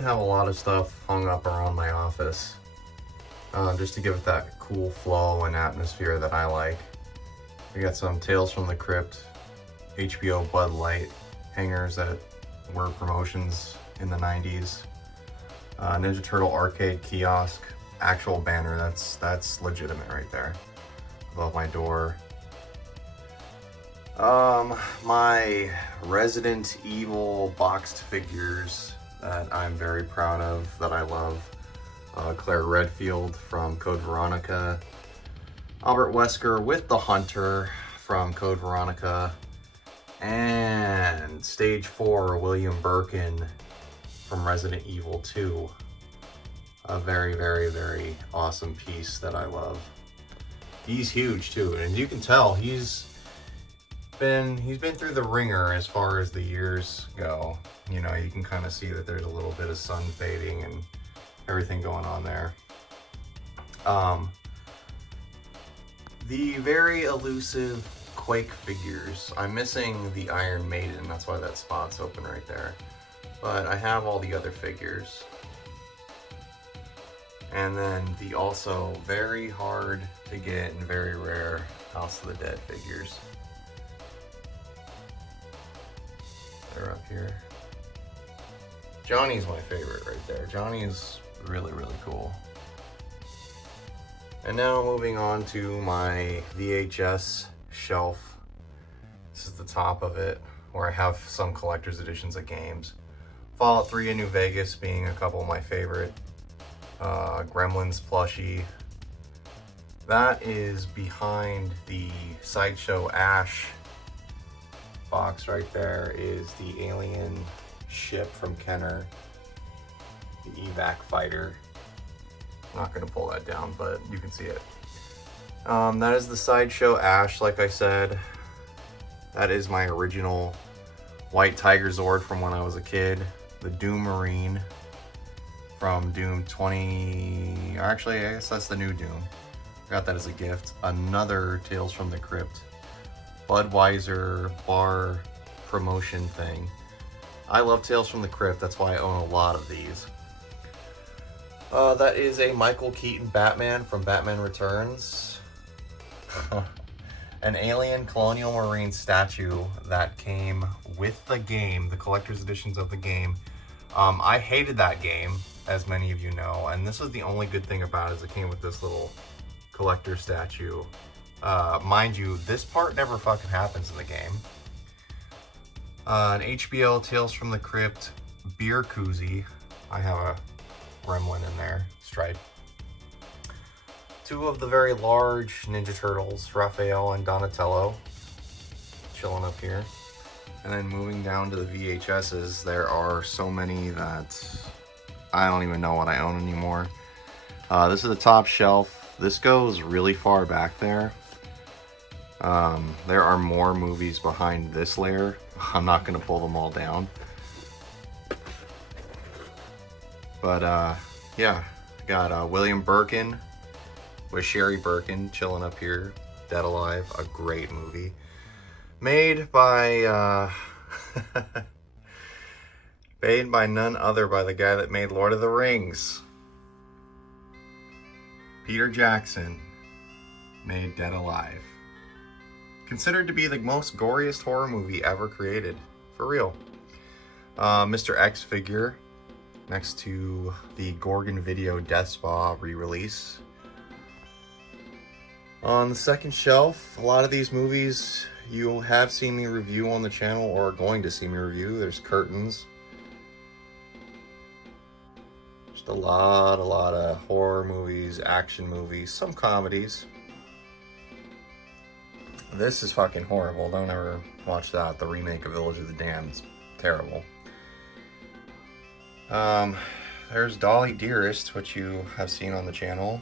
to have a lot of stuff hung up around my office, just to give it that cool flow and atmosphere that I like. We got some Tales from the Crypt, HBO Bud Light hangers that were promotions in the 90s. Ninja Turtle arcade kiosk, actual banner, that's legitimate right there, above my door. My Resident Evil boxed figures that I'm very proud of, that I love. Claire Redfield from Code Veronica. Albert Wesker with the Hunter from Code Veronica. And Stage 4, William Birkin from Resident Evil 2. A very, very, very awesome piece that I love. He's huge too, and you can tell he's been through the ringer as far as the years go. You know, you can kind of see that there's a little bit of sun fading and everything going on there. The very elusive Quake figures. I'm missing the Iron Maiden, that's why that spot's open right there. But I have all the other figures. And then the also very hard to get and very rare House of the Dead figures. They're up here. Johnny's my favorite right there. Johnny is really, really cool. And now moving on to my VHS shelf. This is the top of it, where I have some collector's editions of games. Fallout 3 in New Vegas being a couple of my favorite. Gremlins plushie. That is behind the Sideshow Ash box right there, is the alien ship from Kenner, the evac fighter. I'm not going to pull that down, but you can see it. That is the Sideshow Ash, like I said. That is my original White Tiger Zord from when I was a kid. The Doom Marine from Doom 20... Actually, I guess that's the new Doom. Got that as a gift. Another Tales from the Crypt Budweiser bar promotion thing. I love Tales from the Crypt, that's why I own a lot of these. That is a Michael Keaton Batman from Batman Returns. An alien Colonial Marine statue that came with the game, the collector's editions of the game. I hated that game, as many of you know, and this was the only good thing about it, is it came with this little collector statue. Mind you, this part never fucking happens in the game. An HBO Tales from the Crypt beer koozie. I have a gremlin in there, Stripe. Two of the very large Ninja Turtles, Raphael and Donatello, chilling up here. And then moving down to the VHSs, there are so many that I don't even know what I own anymore. This is the top shelf. This goes really far back there. There are more movies behind this layer. I'm not going to pull them all down. But yeah, got William Birkin with Sherry Birkin chilling up here. Dead Alive, a great movie. Made by made by none other by the guy that made Lord of the Rings. Peter Jackson made Dead Alive. Considered to be the most goriest horror movie ever created. For real. Mr. X figure next to the Gorgon Video Death Spa re-release. On the second shelf, a lot of these movies you have seen me review on the channel or are going to see me review. There's curtains. Just a lot of horror movies, action movies, some comedies. This is fucking horrible. Don't ever watch that. The remake of Village of the Damned is terrible. There's Dolly Dearest, which you have seen on the channel.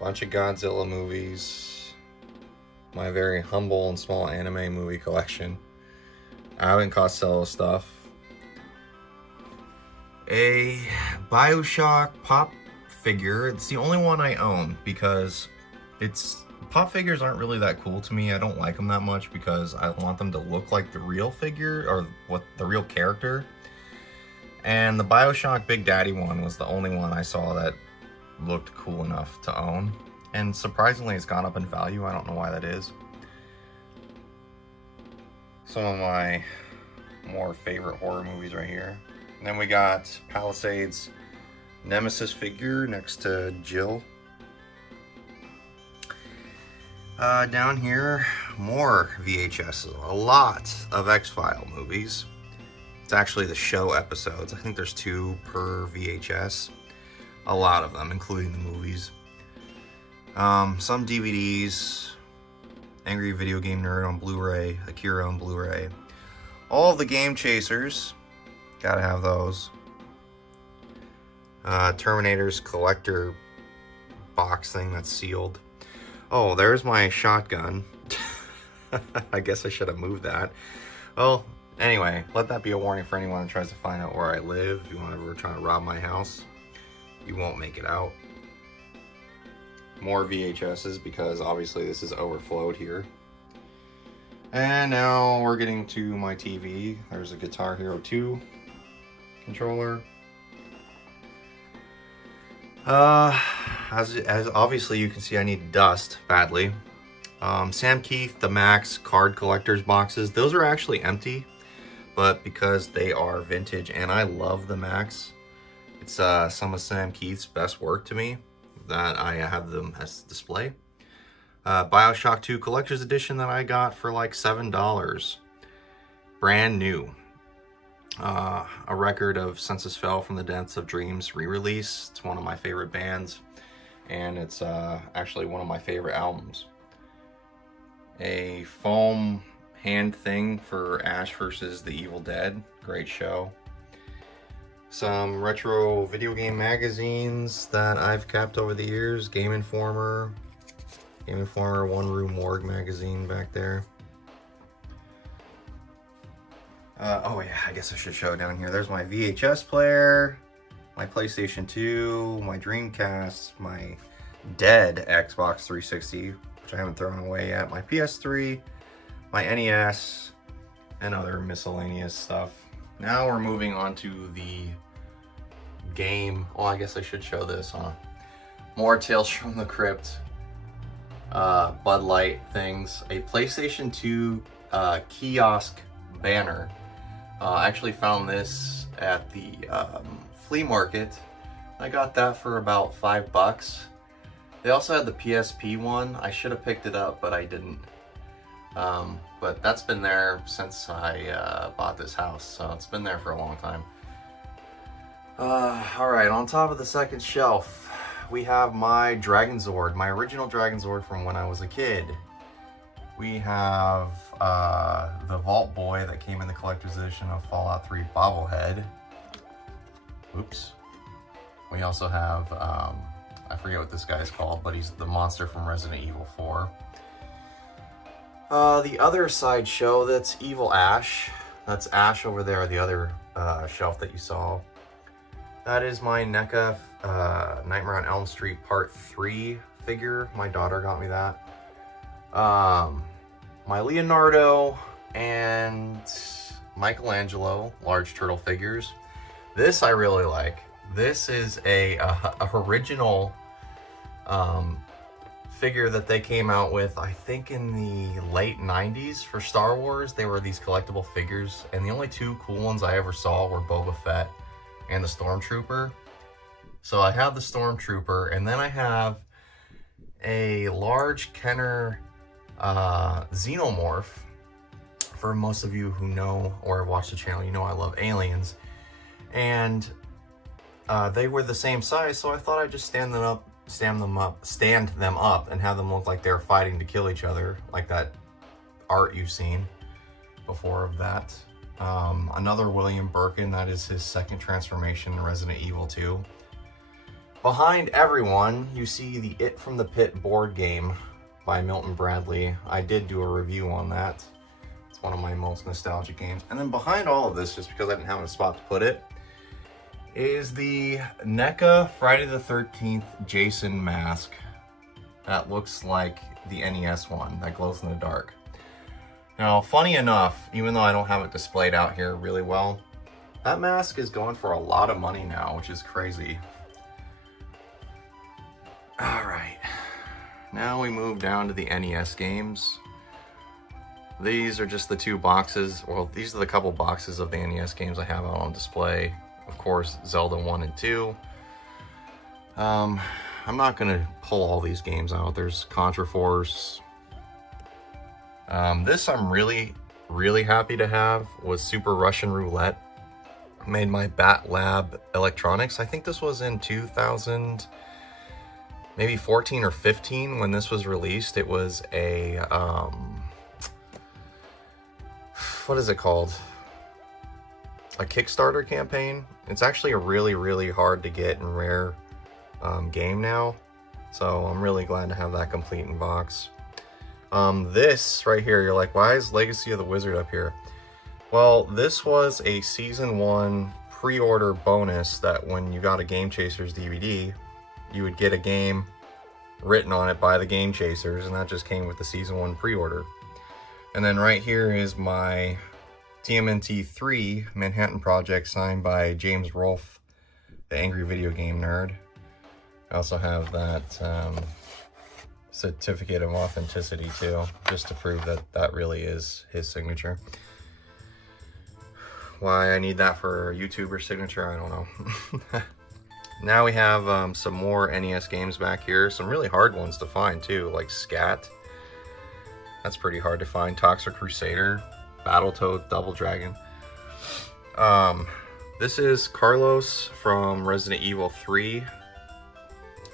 Bunch of Godzilla movies. My very humble and small anime movie collection. Alan Costello stuff. A Bioshock pop figure. It's the only one I own because Pop figures aren't really that cool to me. I don't like them that much because I want them to look like the real figure or what the real character. And the BioShock Big Daddy one was the only one I saw that looked cool enough to own. And surprisingly, it's gone up in value. I don't know why that is. Some of my more favorite horror movies right here. And then we got Palisades Nemesis figure next to Jill. Down here, more VHS, a lot of X-File movies. It's actually the show episodes. I think there's 2 per VHS. A lot of them, including the movies. Some DVDs, Angry Video Game Nerd on Blu-ray, Akira on Blu-ray. All of the Game Chasers, gotta have those. Terminator's collector box thing that's sealed. Oh, there's my shotgun. I guess I should have moved that. Well, anyway, let that be a warning for anyone that tries to find out where I live. If you want to ever try to rob my house, you won't make it out. More VHSs because obviously this is overflowed here. And now we're getting to my TV. There's a Guitar Hero 2 controller. As obviously you can see, I need dust badly. Sam Keith, the Max card collectors boxes, those are actually empty, but because they are vintage and I love the Max, it's some of Sam Keith's best work to me that I have them as display. BioShock 2 Collector's Edition that I got for like $7. Brand new. A record of Census Fell from the Depths of Dreams re-release. It's one of my favorite bands, and it's actually one of my favorite albums. A foam hand thing for Ash versus the Evil Dead. Great show. Some retro video game magazines that I've kept over the years. Game Informer, One Room Morgue magazine back there. Oh yeah, I guess I should show down here. There's my VHS player, my PlayStation 2, my Dreamcast, my dead Xbox 360, which I haven't thrown away yet, my PS3, my NES, and other miscellaneous stuff. Now we're moving on to the game. Well, I guess I should show this, huh? More Tales from the Crypt, Bud Light things, a PlayStation 2 kiosk banner. I actually found this at the flea market. I got that for about $5. They also had the PSP one. I should have picked it up, but I didn't. But that's been there since I bought this house, so it's been there for a long time. Alright, on top of the second shelf, we have my Dragon Zord, my original Dragon Zord from when I was a kid. We have the Vault Boy that came in the collector's edition of Fallout 3 bobblehead. Oops. We also have, I forget what this guy's called, but he's the monster from Resident Evil 4. The other sideshow, that's Evil Ash. That's Ash over there, the other shelf that you saw. That is my NECA Nightmare on Elm Street Part 3 figure. My daughter got me that. My Leonardo and Michelangelo large turtle figures. This I really like. This is a original figure that they came out with, I think in the late 90s for Star Wars. They were these collectible figures, and the only 2 cool ones I ever saw were Boba Fett and the Stormtrooper. So I have the Stormtrooper, and then I have a large Kenner Xenomorph. For most of you who know or have watched the channel, you know I love aliens. And they were the same size, so I thought I'd just stand them up and have them look like they're fighting to kill each other, like that art you've seen before of that. Another William Birkin, that is his second transformation in Resident Evil 2. Behind everyone, you see the It from the Pit board game by Milton Bradley. I did do a review on that. It's one of my most nostalgic games. And then behind all of this, just because I didn't have a spot to put it, is the NECA Friday the 13th Jason mask. that looks like the NES one that glows in the dark. Now, funny enough, even though I don't have it displayed out here really well, that mask is going for a lot of money now, which is crazy. All right, now we move down to the NES games. These are just the two boxes. Well, these are the couple boxes of the NES games I have out on display. Of course, Zelda 1 and 2. I'm not gonna pull all these games out. There's Contra Force. This I'm really happy to have was Super Russian Roulette. Made by Bat Lab Electronics. I think this was in 2000, maybe 14 or 15 when this was released. It was a, what is it called? A Kickstarter campaign. It's actually a really hard to get and rare game now. So I'm really glad to have that complete in box. This right here, you're like, why is Legacy of the Wizard up here? Well, this was a Season 1 pre-order bonus that when you got a Game Chasers DVD, you would get a game written on it by the Game Chasers, and that just came with the Season 1 pre-order. And then right here is my TMNT 3 Manhattan Project signed by James Rolfe, the Angry Video Game Nerd. I also have that certificate of authenticity too, just to prove that that really is his signature. Why I need that for a YouTuber signature, I don't know. Now we have some more NES games back here. Some really hard ones to find too, like Scat. That's pretty hard to find. Toxic Crusader, Battletoad, Double Dragon. This is Carlos from Resident Evil 3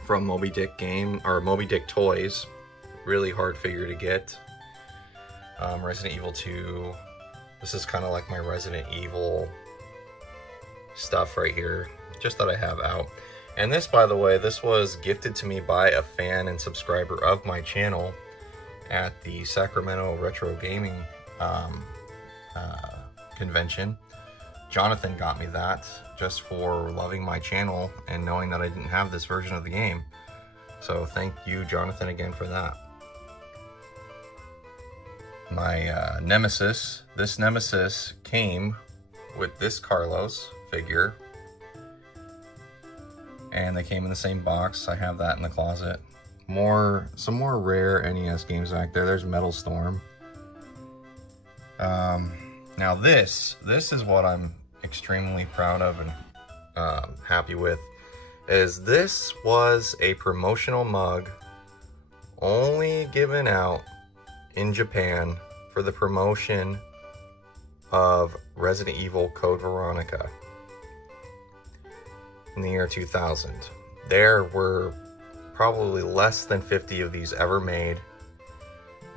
from Moby Dick game, or Moby Dick Toys. Really hard figure to get. Resident Evil 2. This is kind of like my Resident Evil stuff right here, just that I have out. And this, by the way, this was gifted to me by a fan and subscriber of my channel at the Sacramento Retro Gaming convention. Jonathan got me that just for loving my channel and knowing that I didn't have this version of the game. So thank you, Jonathan, again for that. My Nemesis. This Nemesis came with this Carlos figure, and they came in the same box. I have that in the closet. Some more rare NES games back there. There's Metal Storm. Now this is what I'm extremely proud of and happy with. Is this was a promotional mug only given out in Japan for the promotion of Resident Evil Code Veronica in the year 2000. There were probably less than 50 of these ever made,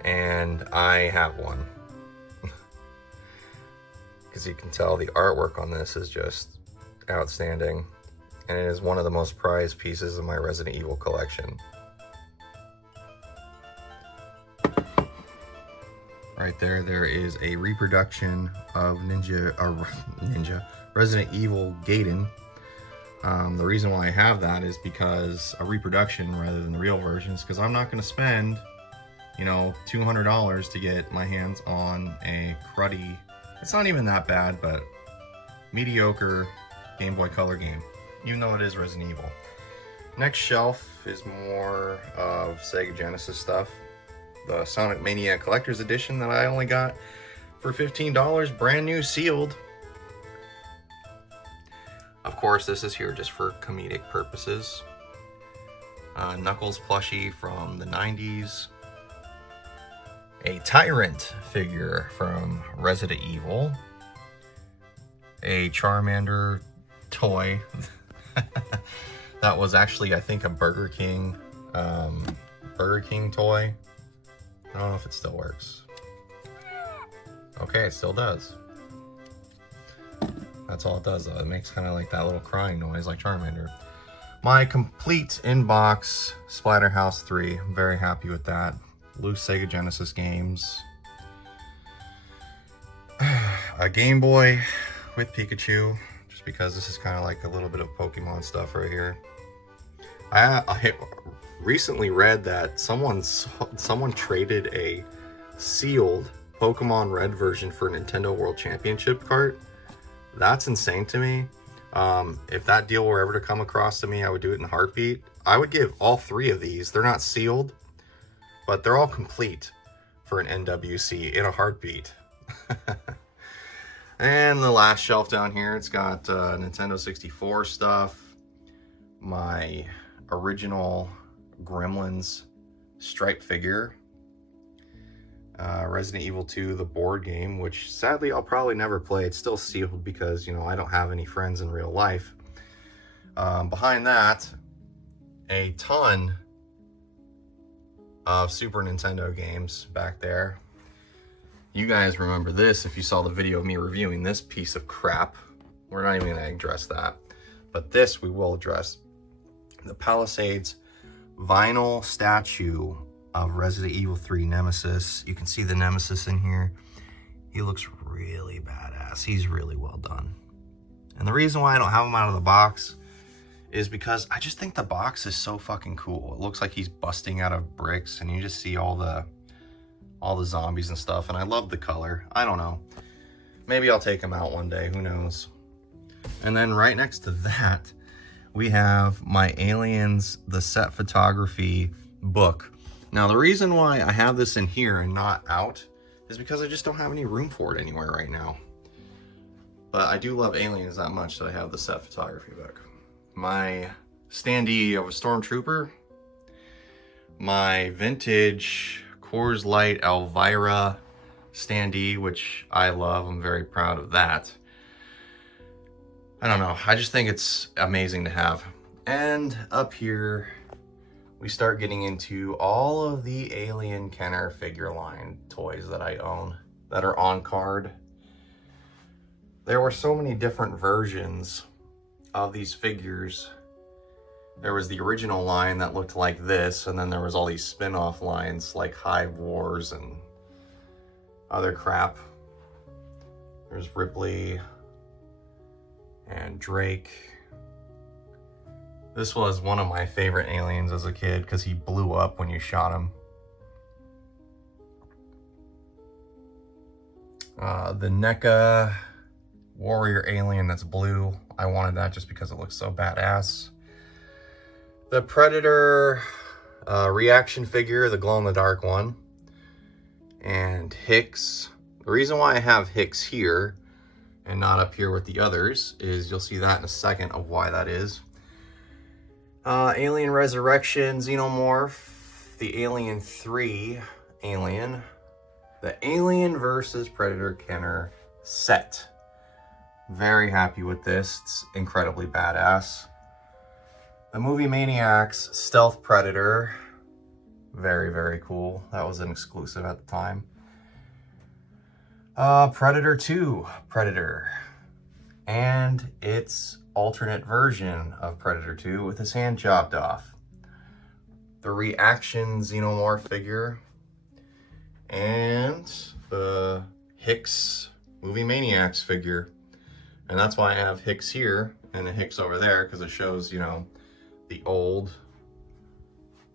and I have one. Because you can tell the artwork on this is just outstanding, and it is one of the most prized pieces of my Resident Evil collection. Right there is a reproduction of Resident Evil Gaiden. The reason why I have that is because a reproduction rather than the real versions, because I'm not going to spend, you know, $200 to get my hands on a cruddy, it's not even that bad, but mediocre Game Boy Color game, even though it is Resident Evil. Next shelf is more of Sega Genesis stuff. The Sonic Mania Collector's Edition that I only got for $15, brand new, sealed. Of course, this is here just for comedic purposes. Knuckles plushie from the 90s. A Tyrant figure from Resident Evil. A Charmander toy. That was actually, I think, a Burger King toy. I don't know if it still works. Okay, it still does. That's all it does though. It makes kind of like that little crying noise like Charmander. My complete in-box Splatterhouse 3. I'm very happy with that. Loose Sega Genesis games. A Game Boy with Pikachu, just because this is kind of like a little bit of Pokemon stuff right here. recently read that someone traded a sealed Pokemon Red version for a Nintendo World Championship cart. That's insane to me. If that deal were ever to come across to me, I would do it in a heartbeat. I would give all 3 of these. They're not sealed, but they're all complete for an NWC in a heartbeat. And the last shelf down here, it's got Nintendo 64 stuff, my original Gremlins Stripe figure, Resident Evil 2, the board game, which sadly I'll probably never play. It's still sealed because, you know, I don't have any friends in real life. Behind that, a ton of Super Nintendo games back there. You guys remember this if you saw the video of me reviewing this piece of crap. We're not even going to address that. But this we will address. The Palisades vinyl statue of Resident Evil 3 Nemesis. You can see the Nemesis in here. He looks really badass. He's really well done. And the reason why I don't have him out of the box is because I just think the box is so fucking cool. It looks like he's busting out of bricks, and you just see all the zombies and stuff, and I love the color. I don't know. Maybe I'll take him out one day, who knows. And then right next to that, we have my Aliens, the set photography book. Now, the reason why I have this in here and not out is because I just don't have any room for it anywhere right now. But I do love Aliens that much that I have the set photography book. My standee of a Stormtrooper, my vintage Coors Light Elvira standee, which I love. I'm very proud of that. I don't know. I just think it's amazing to have. And up here, we start getting into all of the Alien Kenner figure line toys that I own that are on card. There were so many different versions of these figures. There was the original line that looked like this, and then there was all these spin-off lines like Hive Wars and other crap. There's Ripley and Drake. This was one of my favorite aliens as a kid because he blew up when you shot him. The NECA warrior alien that's blue. I wanted that just because it looks so badass. The Predator reaction figure, the glow-in-the-dark one. And Hicks. The reason why I have Hicks here and not up here with the others is you'll see that in a second of why that is. Alien Resurrection, Xenomorph, the Alien 3 Alien, the Alien vs. Predator Kenner set. Very happy with this. It's incredibly badass. The Movie Maniacs Stealth Predator. Very, very cool. That was an exclusive at the time. Predator 2 Predator. And its alternate version of Predator 2 with his hand chopped off. The Reaction Xenomorph figure. And the Hicks Movie Maniacs figure. And that's why I have Hicks here and a Hicks over there, because it shows, you know, the old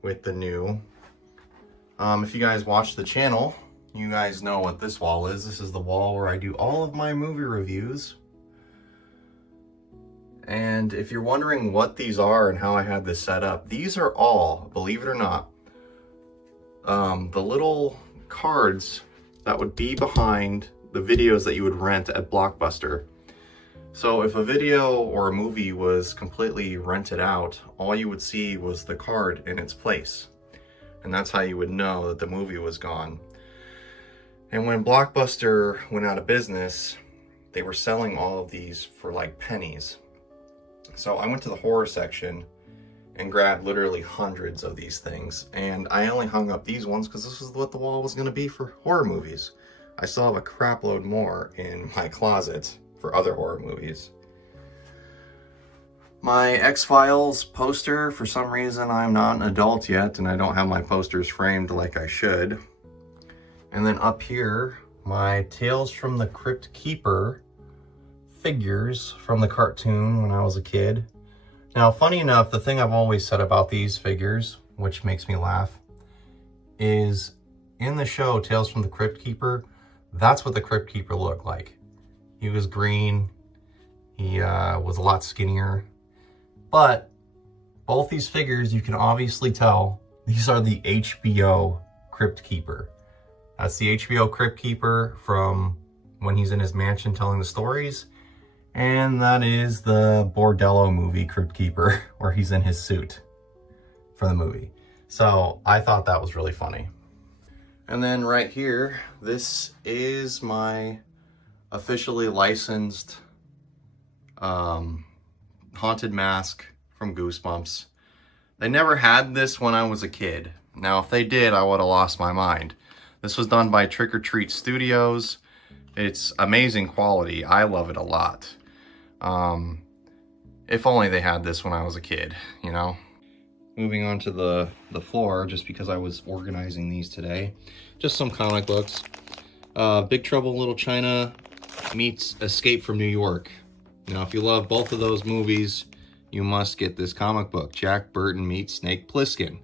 with the new. If you guys watch the channel, you guys know what this wall is. This is the wall where I do all of my movie reviews. And if you're wondering what these are and how I had this set up, these are all, believe it or not, the little cards that would be behind the videos that you would rent at Blockbuster. So if a video or a movie was completely rented out, all you would see was the card in its place. And that's how you would know that the movie was gone. And when Blockbuster went out of business, they were selling all of these for like pennies. So I went to the horror section and grabbed literally hundreds of these things. And I only hung up these ones because this was what the wall was going to be for horror movies. I still have a crap load more in my closet for other horror movies. My X-Files poster, for some reason I'm not an adult yet and I don't have my posters framed like I should. And then up here, my Tales from the Crypt Keeper figures from the cartoon when I was a kid. Now, funny enough, the thing I've always said about these figures which makes me laugh, is in the show Tales from the Crypt Keeper, that's what the Crypt Keeper looked like. He was green, he was a lot skinnier, but both these figures, you can obviously tell, these are the HBO Crypt Keeper. That's the HBO Crypt Keeper from when he's in his mansion telling the stories. And that is the Bordello movie Crypt Keeper, where he's in his suit for the movie. So I thought that was really funny. And then right here, this is my officially licensed haunted mask from Goosebumps. They never had this when I was a kid. Now, if they did, I would have lost my mind. This was done by Trick or Treat Studios. It's amazing quality. I love it a lot. If only they had this when I was a kid, you know? Moving on to the floor, just because I was organizing these today. Just some comic books. Big Trouble in Little China meets Escape from New York. Now, if you love both of those movies, you must get this comic book. Jack Burton meets Snake Plissken.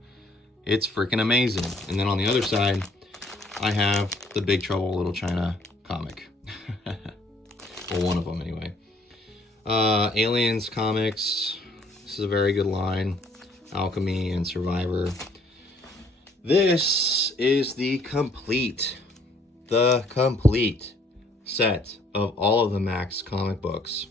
It's freaking amazing. And then on the other side, I have the Big Trouble in Little China comic. Well, one of them anyway. Aliens comics. This is a very good line. Alchemy and Survivor. This is the complete set of all of the Max comic books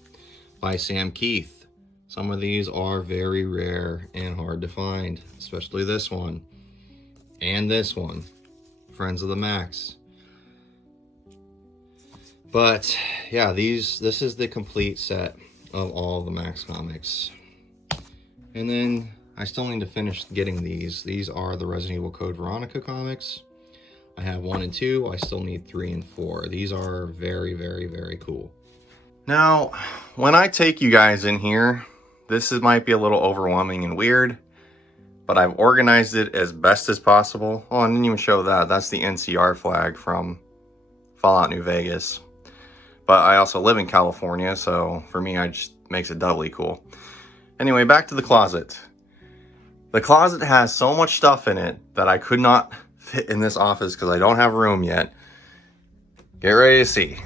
by Sam Keith. Some of these are very rare and hard to find, especially this one and this one, Friends of the Max. But yeah, this is the complete set of all the Max comics. And then I still need to finish getting these. These are the Resident Evil Code Veronica comics. I have 1 and 2. I still need 3 and 4. These are very, very, very cool. Now, when I take you guys in here, might be a little overwhelming and weird, but I've organized it as best as possible. Oh, I didn't even show that. That's the NCR flag from Fallout New Vegas. But I also live in California, so for me, it just makes it doubly cool. Anyway, back to the closet. The closet has so much stuff in it that I could not fit in this office because I don't have room yet. Get ready to see.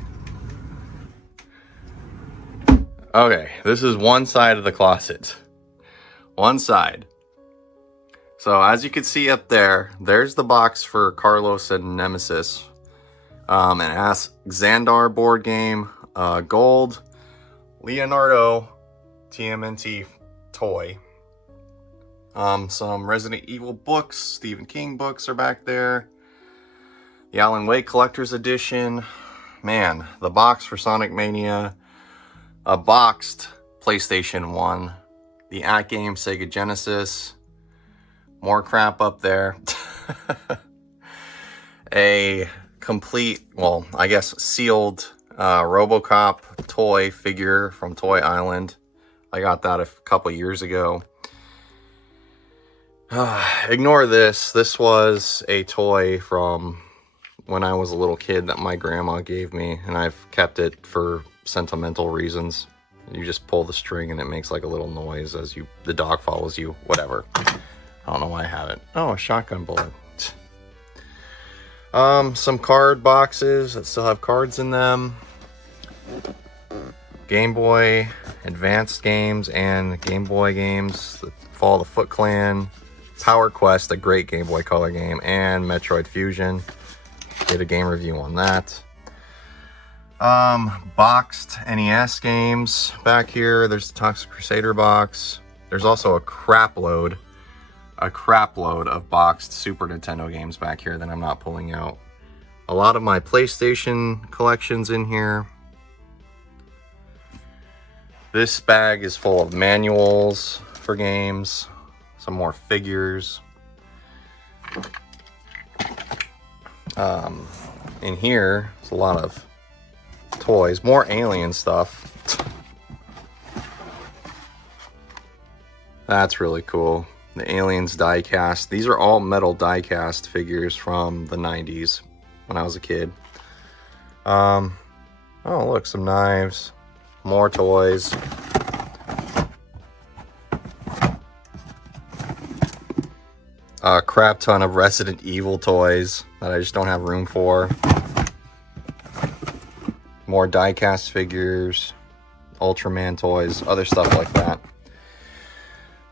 Okay, this is one side of the closet. One side. So as you can see up there, there's the box for Carlos and Nemesis. And it has Xandar board game, gold, Leonardo TMNT toy. Some Resident Evil books, Stephen King books are back there. The Alan Wake Collector's Edition. Man, the box for Sonic Mania. A boxed PlayStation 1. The at-game Sega Genesis. More crap up there. A complete, well, I guess sealed RoboCop toy figure from Toy Island. I got that a couple years ago. Ignore this. This was a toy from when I was a little kid that my grandma gave me, and I've kept it for sentimental reasons. You just pull the string and it makes like a little noise as the dog follows you, whatever. I don't know why I have it. Oh, a shotgun bullet. Some card boxes that still have cards in them. Game Boy Advanced games and Game Boy games. The Fall of the Foot Clan. Power Quest, a great Game Boy Color game. And Metroid Fusion. Did a game review on that. Boxed NES games back here. There's the Toxic Crusader box. There's also a crap load of boxed Super Nintendo games back here that I'm not pulling out. A lot of my PlayStation collections in here. This bag is full of manuals for games. Some more figures. In here, there's a lot of toys. More Alien stuff. That's really cool. The Aliens die-cast. These are all metal die-cast figures from the 90s when I was a kid. Oh, look, some knives. More toys. A crap ton of Resident Evil toys that I just don't have room for. More die-cast figures, Ultraman toys, other stuff like that.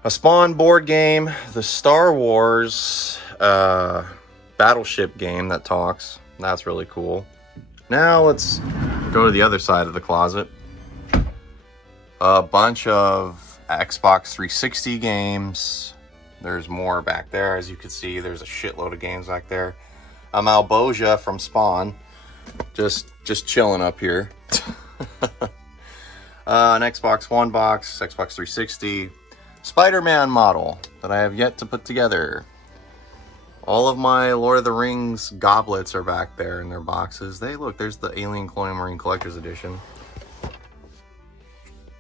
A Spawn board game, the Star Wars battleship game that talks. That's really cool. Now let's go to the other side of the closet. A bunch of Xbox 360 games. There's more back there. As you can see, there's a shitload of games back there. A Malboja from Spawn. Just chilling up here. An Xbox One box, Xbox 360. Spider-Man model that I have yet to put together. All of my Lord of the Rings goblets are back there in their boxes. Look, there's the Alien Colonial Marine Collector's Edition.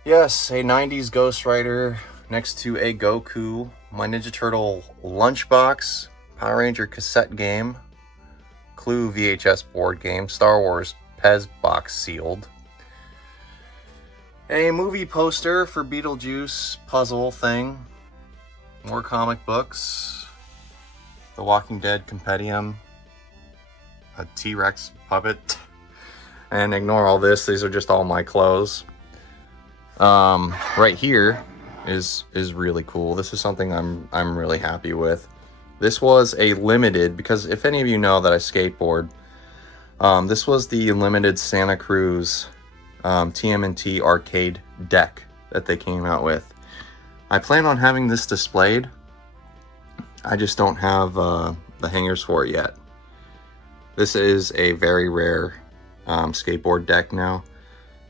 Yes, a 90s Ghost Rider next to a Goku. My Ninja Turtle lunchbox. Power Ranger cassette game. Clue VHS board game. Star Wars Pez box sealed. A movie poster for Beetlejuice puzzle thing. More comic books. The Walking Dead compendium. A T-Rex puppet. And ignore all this. These are just all my clothes. Right here is really cool. This is something I'm really happy with. This was a limited, because if any of you know that I skateboard, this was the limited Santa Cruz TMNT arcade deck that they came out with. I plan on having this displayed. I just don't have the hangers for it yet. This is a very rare skateboard deck now,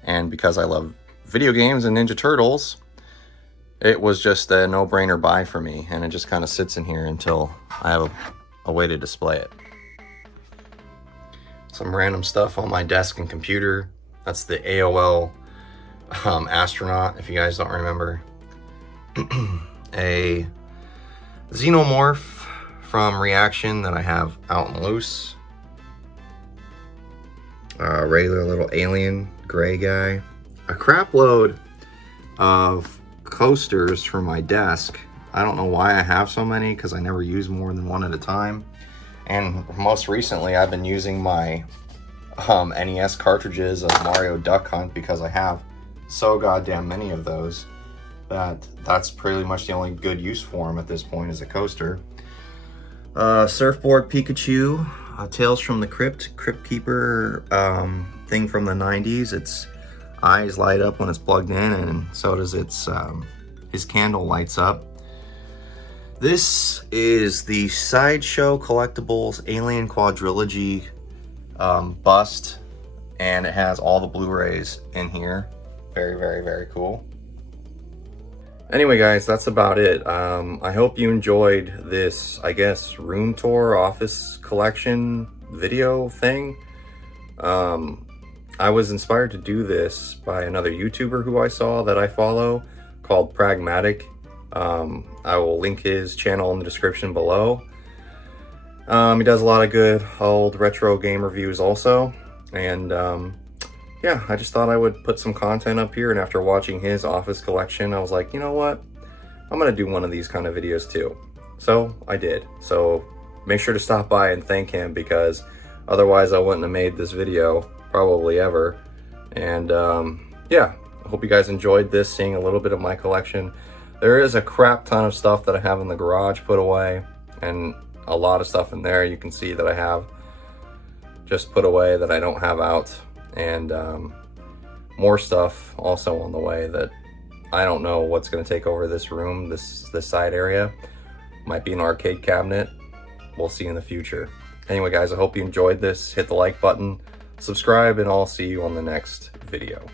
and because I love video games and Ninja Turtles, it was just a no-brainer buy for me, and it just kind of sits in here until I have a way to display it. Some random stuff on my desk and computer. That's the AOL astronaut, if you guys don't remember. A Xenomorph from Reaction that I have out and loose. A regular little alien gray guy. A crap load of coasters for my desk. I don't know why I have so many, because I never use more than one at a time. And most recently I've been using my NES cartridges of Mario Duck Hunt, because I have so goddamn many of those that's pretty much the only good use for them at this point, is a coaster. Surfboard Pikachu, Tales from the Crypt Keeper thing from the 90s. Its eyes light up when it's plugged in, and so does his candle lights up. This is the Sideshow Collectibles Alien Quadrilogy bust, and it has all the Blu-rays in here. Very, very, very cool. Anyway, guys, that's about it. I hope you enjoyed this, I guess, room tour, office collection video thing. I was inspired to do this by another YouTuber who I saw that I follow, called Pragmatic. I will link his channel in the description below. He does a lot of good old retro game reviews also, and yeah, I just thought I would put some content up here, and after watching his office collection, I was like, you know what, I'm gonna do one of these kind of videos too. So I did. So make sure to stop by and thank him, because otherwise I wouldn't have made this video probably ever. And yeah, I hope you guys enjoyed this, seeing a little bit of my collection. There is a crap ton of stuff that I have in the garage put away, and a lot of stuff in there you can see that I have just put away that I don't have out, and more stuff also on the way that I don't know what's going to take over this room, this side area. Might be an arcade cabinet. We'll see in the future. Anyway, guys, I hope you enjoyed this. Hit the like button, subscribe, and I'll see you on the next video.